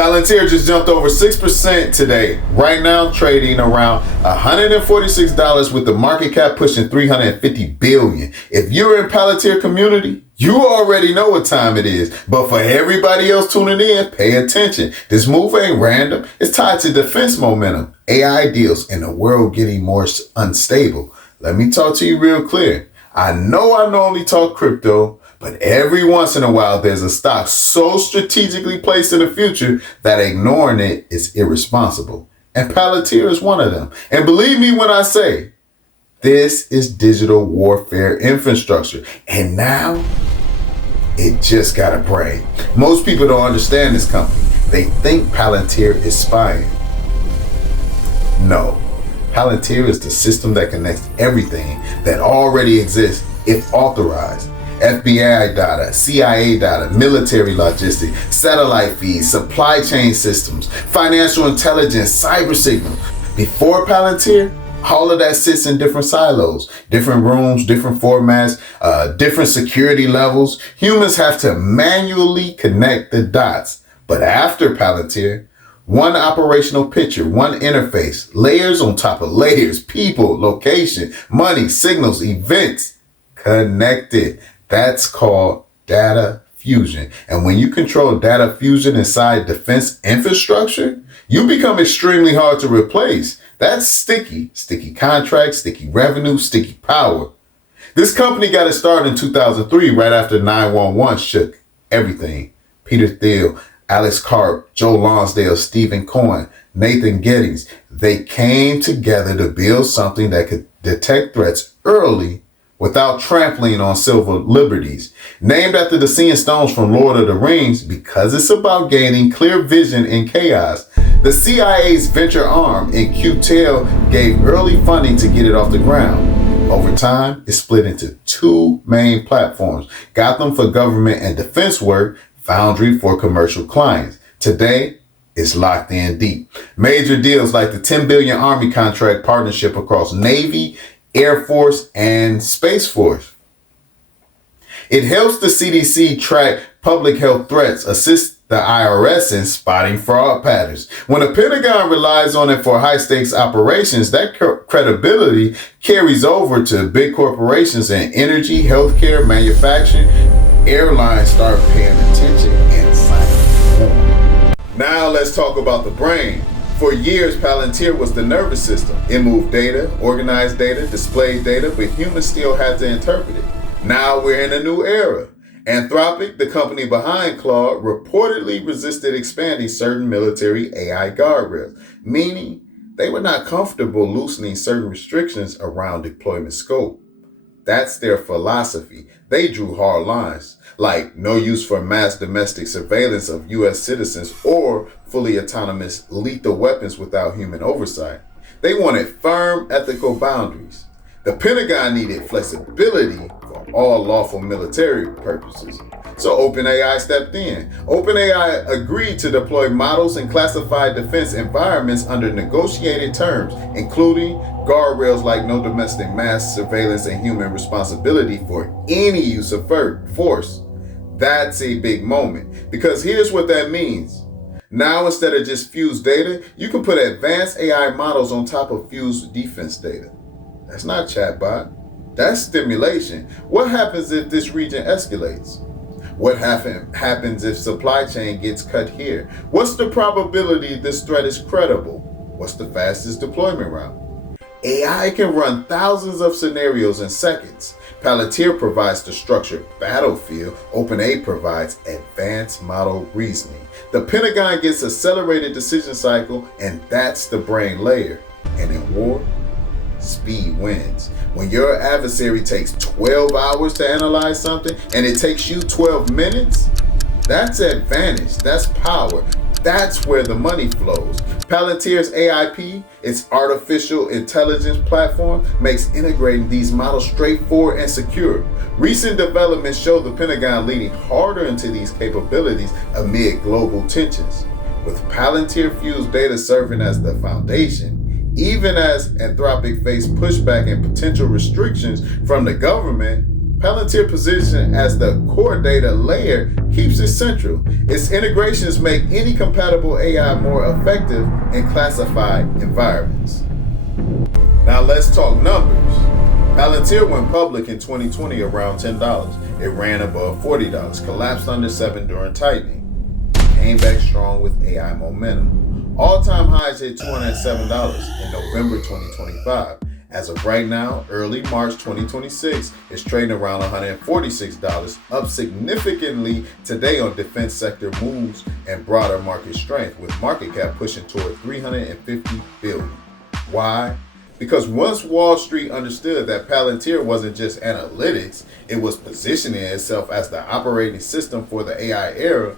Palantir just jumped over 6% today. Right now, trading around $146 with the market cap pushing $350 billion. If you're in Palantir community, you already know what time it is. But for everybody else tuning in, pay attention. This move ain't random. It's tied to defense momentum, AI deals, and the world getting more unstable. Let me talk to you real clear. I know I normally talk crypto, but every once in a while, there's a stock so strategically placed in the future that ignoring it is irresponsible. And Palantir is one of them. And believe me when I say, this is digital warfare infrastructure. And now, it just got a brain. Most people don't understand this company. They think Palantir is spying. No. Palantir is the system that connects everything that already exists if authorized. FBI data, CIA data, military logistics, satellite feeds, supply chain systems, financial intelligence, cyber signals. Before Palantir, all of that sits in different silos, different rooms, different formats, different security levels. Humans have to manually connect the dots. But after Palantir, one operational picture, one interface, layers on top of layers, people, location, money, signals, events, connected. That's called data fusion. And when you control data fusion inside defense infrastructure, you become extremely hard to replace. That's sticky contracts, sticky revenue, sticky power. This company got its start in 2003, right after 911 shook everything. Peter Thiel, Alex Karp, Joe Lonsdale, Stephen Cohen, Nathan Giddings, they came together to build something that could detect threats early without trampling on civil liberties. Named after the Seeing Stones from Lord of the Rings, because it's about gaining clear vision in chaos. The CIA's venture arm in QTEL gave early funding to get it off the ground. Over time, it split into two main platforms: Gotham for government and defense work, Foundry for commercial clients. Today, it's locked in deep. Major deals like the $10 billion Army contract partnership across Navy, Air Force, and Space Force. It helps the CDC track public health threats, assists the IRS in spotting fraud patterns. When the Pentagon relies on it for high-stakes operations, that credibility carries over to big corporations in energy, healthcare, manufacturing. Airlines start paying attention and signing. Now let's talk about the brain. For years, Palantir was the nervous system. It moved data, organized data, displayed data, but humans still had to interpret it. Now we're in a new era. Anthropic, the company behind Claude, reportedly resisted expanding certain military AI guardrails, meaning they were not comfortable loosening certain restrictions around deployment scope. That's their philosophy. They drew hard lines, like no use for mass domestic surveillance of U.S. citizens or fully autonomous lethal weapons without human oversight. They wanted firm ethical boundaries. The Pentagon needed flexibility for all lawful military purposes. So OpenAI stepped in. OpenAI agreed to deploy models in classified defense environments under negotiated terms, including guardrails like no domestic mass surveillance and human responsibility for any use of force. That's a big moment, because here's what that means. Now, instead of just fused data, you can put advanced AI models on top of fused defense data. That's not chatbot. That's stimulation. What happens if this region escalates? What happens if supply chain gets cut here? What's the probability this threat is credible? What's the fastest deployment route? AI can run thousands of scenarios in seconds. Palantir provides the structured battlefield. OpenAI provides advanced model reasoning. The Pentagon gets accelerated decision cycle, and that's the brain layer. And in war, speed wins. When your adversary takes 12 hours to analyze something and it takes you 12 minutes, that's advantage, that's power. That's where the money flows. Palantir's AIP, its artificial intelligence platform, makes integrating these models straightforward and secure. Recent developments show the Pentagon leaning harder into these capabilities amid global tensions. With Palantir fused data serving as the foundation, even as Anthropic faced pushback and potential restrictions from the government, Palantir position as the core data layer keeps it central. Its integrations make any compatible AI more effective in classified environments. Now let's talk numbers. Palantir went public in 2020 around $10. It ran above $40, collapsed under $7 during tightening, came back strong with AI momentum. All-time highs hit $207 in November 2025. As of right now, early March 2026, it's trading around $146, up significantly today on defense sector moves and broader market strength, with market cap pushing toward $350 billion. Why? Because once Wall Street understood that Palantir wasn't just analytics, it was positioning itself as the operating system for the AI era.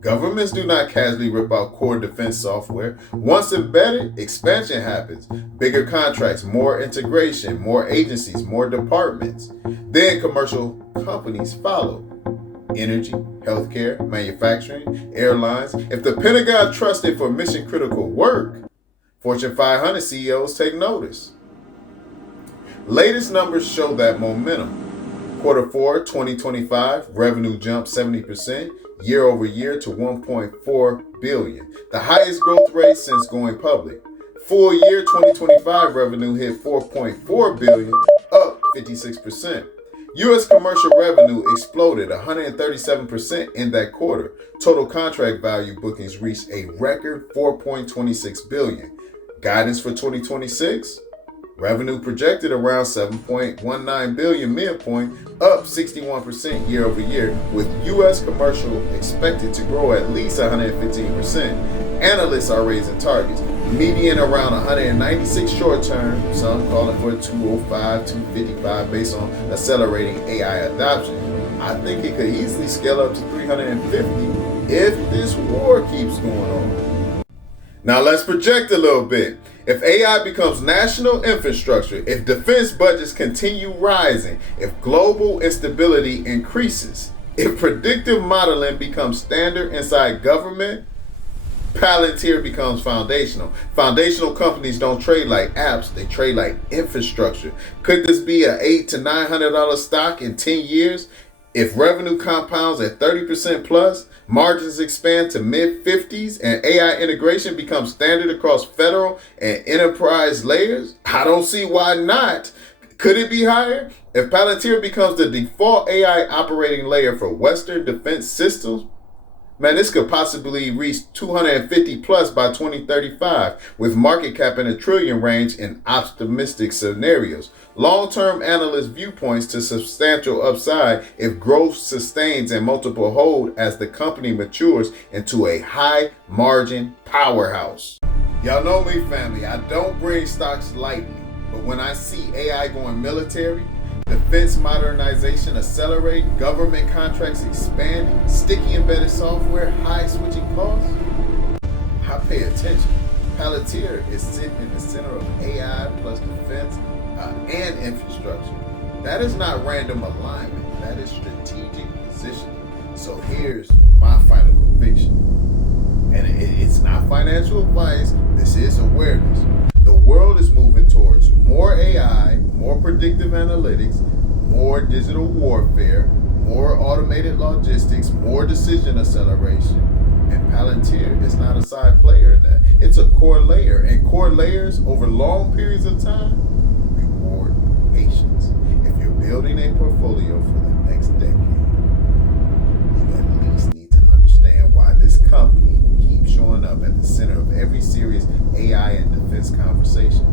Governments do not casually rip out core defense software. Once embedded, expansion happens. Bigger contracts, more integration, more agencies, more departments. Then commercial companies follow. Energy, healthcare, manufacturing, airlines. If the Pentagon trusts it for mission critical work, Fortune 500 CEOs take notice. Latest numbers show that momentum. Quarter 4 2025, revenue jumped 70% year over year to $1.4 billion, the highest growth rate since going public. Full year 2025 revenue hit $4.4 billion, up 56%. U.S. commercial revenue exploded 137% in that quarter. Total contract value bookings reached a record $4.26 billion. Guidance for 2026? Revenue projected around $7.19 billion midpoint, up 61% year over year, with U.S. commercial expected to grow at least 115%. Analysts are raising targets, median around 196 short term, some calling for 205, 255 based on accelerating AI adoption. I think it could easily scale up to 350 if this war keeps going on. Now let's project a little bit. If AI becomes national infrastructure, if defense budgets continue rising, if global instability increases, if predictive modeling becomes standard inside government, Palantir becomes foundational. Foundational companies don't trade like apps, they trade like infrastructure. Could this be an $800 to $900 stock in 10 years? If revenue compounds at 30% plus, margins expand to mid-50s, and AI integration becomes standard across federal and enterprise layers, I don't see why not. Could it be higher? If Palantir becomes the default AI operating layer for Western defense systems, man, this could possibly reach 250 plus by 2035, with market cap in a trillion range in optimistic scenarios. Long-term analyst viewpoints to substantial upside if growth sustains and multiple hold as the company matures into a high-margin powerhouse. Y'all know me, family. I don't bring stocks lightly, but when I see AI going military, defense modernization accelerating, government contracts expanding, sticky embedded software, high switching costs, I pay attention. Palantir is sitting in the center of AI plus defense and infrastructure. That is not random alignment. That is strategic positioning. So here's my final conviction. And it's not financial advice. This is awareness. The world is moving towards more AI, more predictive analytics, more digital warfare, more automated logistics, more decision acceleration. And Palantir is not a side player in that. It's a core layer. And core layers over long periods of time reward patience. If you're building a portfolio for the next decade, you at least need to understand why this company keeps showing up at the center of every serious AI and defense conversation.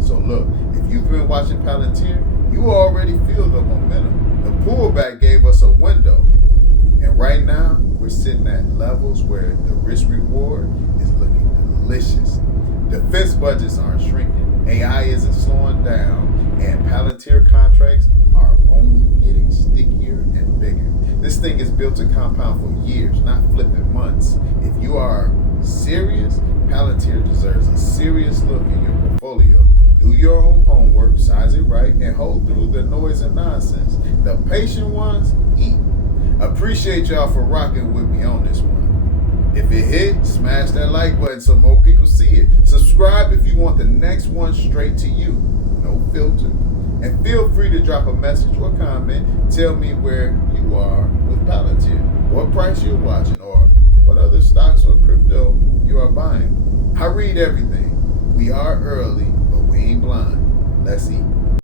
So look, if you've been watching Palantir, you already feel the momentum. The pullback gave us a window. And right now, we're sitting at levels where the risk reward is looking delicious. Defense budgets aren't shrinking, AI isn't slowing down, and Palantir contracts are only getting stickier and bigger. This thing is built to compound for years, not flipping months. If you are serious, Palantir deserves a serious look in your portfolio. Do your own homework, size it right, and hold through the noise and nonsense. The patient ones eat. Appreciate y'all for rocking with me on this one. If it hit, smash that like button so more people see it. Subscribe if you want the next one straight to you. No filter. And feel free to drop a message or comment. Tell me where you are with Palantir, what price you're watching, or what other stocks or crypto you are buying. I read everything. We are early,